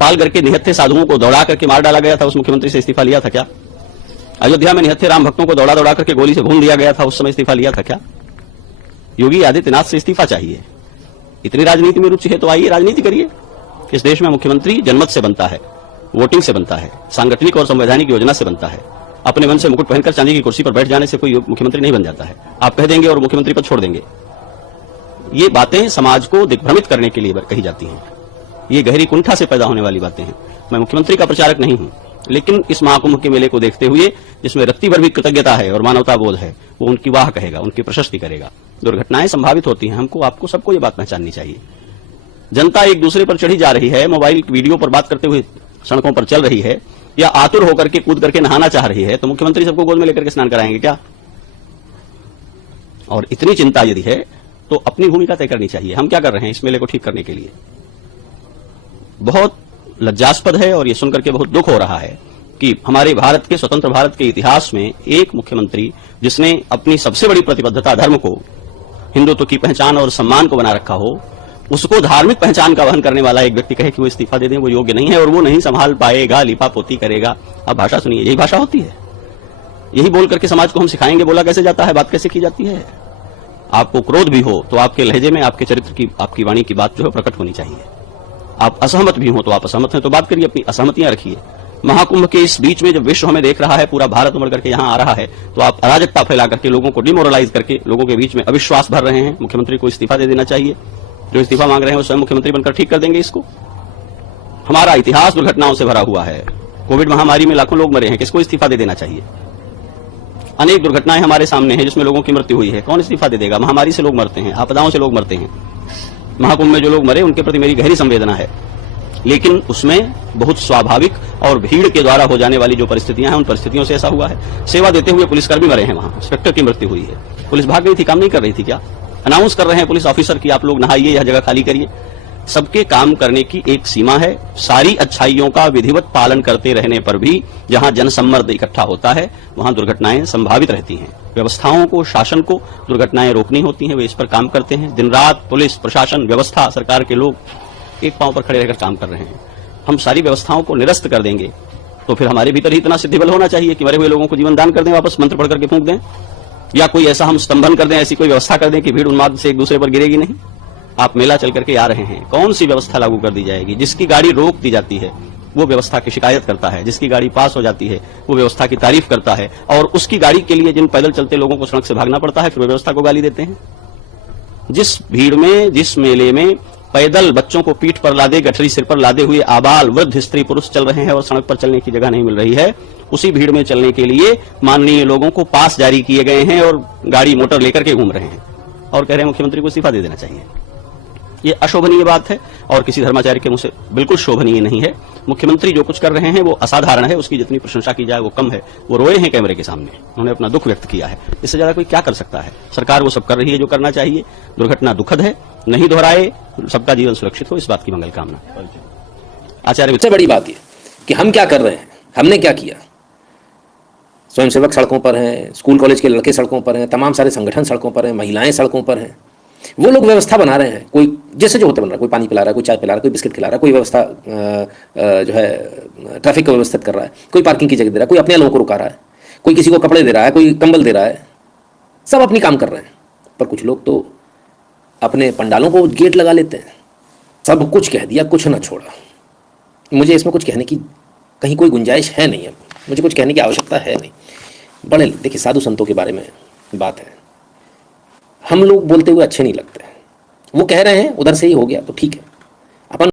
पाल करके निहत्थे साधुओं को दौड़ा करके मार डाला गया था, उस मुख्यमंत्री से इस्तीफा लिया था क्या? अयोध्या में निहत्थे राम भक्तों को दौड़ा दौड़ा करके गोली से भून दिया गया था, उस समय इस्तीफा लिया था क्या? योगी आदित्यनाथ से इस्तीफा चाहिए। इतनी राजनीति में रुचि है तो आइए राजनीति करिए। इस देश में मुख्यमंत्री जनमत से बनता है, वोटिंग से बनता है, सांगठनिक और संवैधानिक योजना से बनता है। अपने मन से मुकुट पहनकर चांदी की कुर्सी पर बैठ जाने से कोई मुख्यमंत्री नहीं बन जाता है। आप कह देंगे और मुख्यमंत्री पद छोड़ देंगे। ये बातें समाज को दिग्भ्रमित करने के लिए कही जाती हैं। ये गहरी कुंठा से पैदा होने वाली बातें हैं। मैं मुख्यमंत्री का प्रचारक नहीं हूं, लेकिन इस महाकुंभ के मेले को देखते हुए जिसमें रत्ती भर भी कृतज्ञता है और मानवता बोध है, वो उनकी वाह कहेगा, उनकी प्रशस्ति करेगा। दुर्घटनाएं संभावित होती हैं, हमको आपको सबको ये बात पहचाननी चाहिए। जनता एक दूसरे पर चढ़ी जा रही है, मोबाइल वीडियो पर बात करते हुए सड़कों पर चल रही है, या आतुर होकर के कूद करके नहाना चाह रही है, तो मुख्यमंत्री सबको गोद में लेकर के स्नान कराएंगे क्या? और इतनी चिंता यदि है तो अपनी भूमिका तय करनी चाहिए। हम क्या कर रहे हैं इस मेले को ठीक करने के लिए? बहुत लज्जास्पद है और ये सुनकर के बहुत दुख हो रहा है कि हमारे भारत के, स्वतंत्र भारत के इतिहास में एक मुख्यमंत्री जिसने अपनी सबसे बड़ी प्रतिबद्धता धर्म को, हिंदुत्व की पहचान और सम्मान को बना रखा हो, उसको धार्मिक पहचान का वहन करने वाला एक व्यक्ति कहे कि वो इस्तीफा दे दें, वो योग्य नहीं है और वो नहीं संभाल पाएगा, लिपापोती करेगा। अब भाषा सुनिए, यही भाषा होती है। यही बोल करके समाज को हम सिखाएंगे बोला कैसे जाता है, बात कैसे की जाती है। आपको क्रोध भी हो तो आपके लहजे में, आपके चरित्र की, आपकी वाणी की बात जो है प्रकट होनी चाहिए। आप असहमत भी हो तो आप असहमत हैं तो बात करिए, अपनी असहमतियां रखिए। महाकुंभ के इस बीच में जब विश्व हमें देख रहा है, पूरा भारत उमड़ करके यहां आ रहा है, तो आप अराजकता फैला करके लोगों को डिमोरलाइज करके लोगों के बीच में अविश्वास भर रहे हैं। मुख्यमंत्री को इस्तीफा दे देना चाहिए। जो इस्तीफा मांग रहे हैं वो स्वयं मुख्यमंत्री बनकर ठीक कर देंगे इसको। हमारा इतिहास दुर्घटनाओं से भरा हुआ है। कोविड महामारी में लाखों लोग मरे हैं, किसको इस्तीफा दे देना चाहिए? अनेक दुर्घटनाएं हमारे सामने हैं जिसमें लोगों की मृत्यु हुई है, कौन इस्तीफा दे देगा? महामारी से लोग मरते हैं, आपदाओं से लोग मरते हैं। महाकुंभ में जो लोग मरे उनके प्रति मेरी गहरी संवेदना है, लेकिन उसमें बहुत स्वाभाविक और भीड़ के द्वारा हो जाने वाली जो परिस्थितियां हैं, उन परिस्थितियों से ऐसा हुआ है। सेवा देते हुए पुलिसकर्मी मरे हैं, वहां इंस्पेक्टर की मृत्यु हुई है। पुलिस भाग गई थी, काम नहीं कर रही थी क्या? अनाउंस कर रहे हैं पुलिस ऑफिसर की आप लोग नहाइए, यह जगह खाली करिए। सबके काम करने की एक सीमा है। सारी अच्छाइयों का विधिवत पालन करते रहने पर भी जहां जनसम्मर्द इकट्ठा होता है वहां दुर्घटनाएं संभावित रहती हैं। व्यवस्थाओं को, शासन को दुर्घटनाएं रोकनी होती हैं, वे इस पर काम करते हैं। दिन रात पुलिस प्रशासन, व्यवस्था, सरकार के लोग एक पांव पर खड़े रहकर काम कर रहे हैं। हम सारी व्यवस्थाओं को निरस्त कर देंगे तो फिर हमारे भीतर ही इतना सिद्धिबल होना चाहिए कि मरे हुए लोगों को जीवन दान कर दें, वापस मंत्र पढ़ करके फूंक दें, या कोई ऐसा हम स्तंभन कर दें, ऐसी कोई व्यवस्था कर दें कि भीड़ उन्माद से एक दूसरे पर गिरेगी नहीं। आप मेला चल करके आ रहे हैं, कौन सी व्यवस्था लागू कर दी जाएगी? जिसकी गाड़ी रोक दी जाती है वो व्यवस्था की शिकायत करता है, जिसकी गाड़ी पास हो जाती है वो व्यवस्था की तारीफ करता है, और उसकी गाड़ी के लिए जिन पैदल चलते लोगों को सड़क से भागना पड़ता है फिर व्यवस्था को गाली देते हैं। जिस भीड़ में, जिस मेले में पैदल बच्चों को पीठ पर लादे, गठरी सिर पर लादे हुए आबाल, वृद्ध, स्त्री, पुरुष चल रहे हैं और सड़क पर चलने की जगह नहीं मिल रही है, उसी भीड़ में चलने के लिए माननीय लोगों को पास जारी किए गए हैं और गाड़ी मोटर लेकर के घूम रहे हैं और कह रहे हैं मुख्यमंत्री को इस्तीफा दे देना चाहिए। ये अशोभनीय बात है और किसी धर्माचार्य के मुंह से बिल्कुल शोभनीय नहीं है। मुख्यमंत्री जो कुछ कर रहे हैं वो असाधारण है, उसकी जितनी प्रशंसा की जाए वो कम है। वो रोए हैं कैमरे के सामने, उन्होंने अपना दुख व्यक्त किया है, इससे ज्यादा कोई क्या कर सकता है? सरकार वो सब कर रही है जो करना चाहिए। दुर्घटना दुखद है, नहीं दोहराए, सबका जीवन सुरक्षित हो, इस बात की मंगल कामना। आचार्य, सबसे बड़ी बात ये कि हम क्या कर रहे हैं, हमने क्या किया। स्वयंसेवक सड़कों पर हैं, स्कूल कॉलेज के लड़के सड़कों पर हैं, तमाम सारे संगठन सड़कों पर हैं, महिलाएं सड़कों पर हैं। वो लोग व्यवस्था बना रहे हैं, कोई जैसे जो होते बन रहा है, कोई पानी पिला रहा है, कोई चाय पिला रहा है, कोई बिस्किट खिला रहा है, कोई व्यवस्था जो है ट्रैफिक को व्यवस्थित कर रहा है, कोई पार्किंग की जगह दे रहा है, कोई अपने लोगों को रुका रहा है, कोई किसी को कपड़े दे रहा है, कोई कंबल दे रहा है। सब अपनी काम कर रहे हैं, पर कुछ लोग तो अपने पंडालों को गेट लगा लेते हैं। सब कुछ कह दिया, कुछ ना छोड़ा। मुझे इसमें कुछ कहने की कहीं कोई गुंजाइश है नहीं है, मुझे कुछ कहने की आवश्यकता है नहीं। बड़े देखिए, साधु संतों के बारे में बात है, हम लोग बोलते हुए अच्छे नहीं लगते। वो कह रहे हैं उधर से ही हो गया तो ठीक है,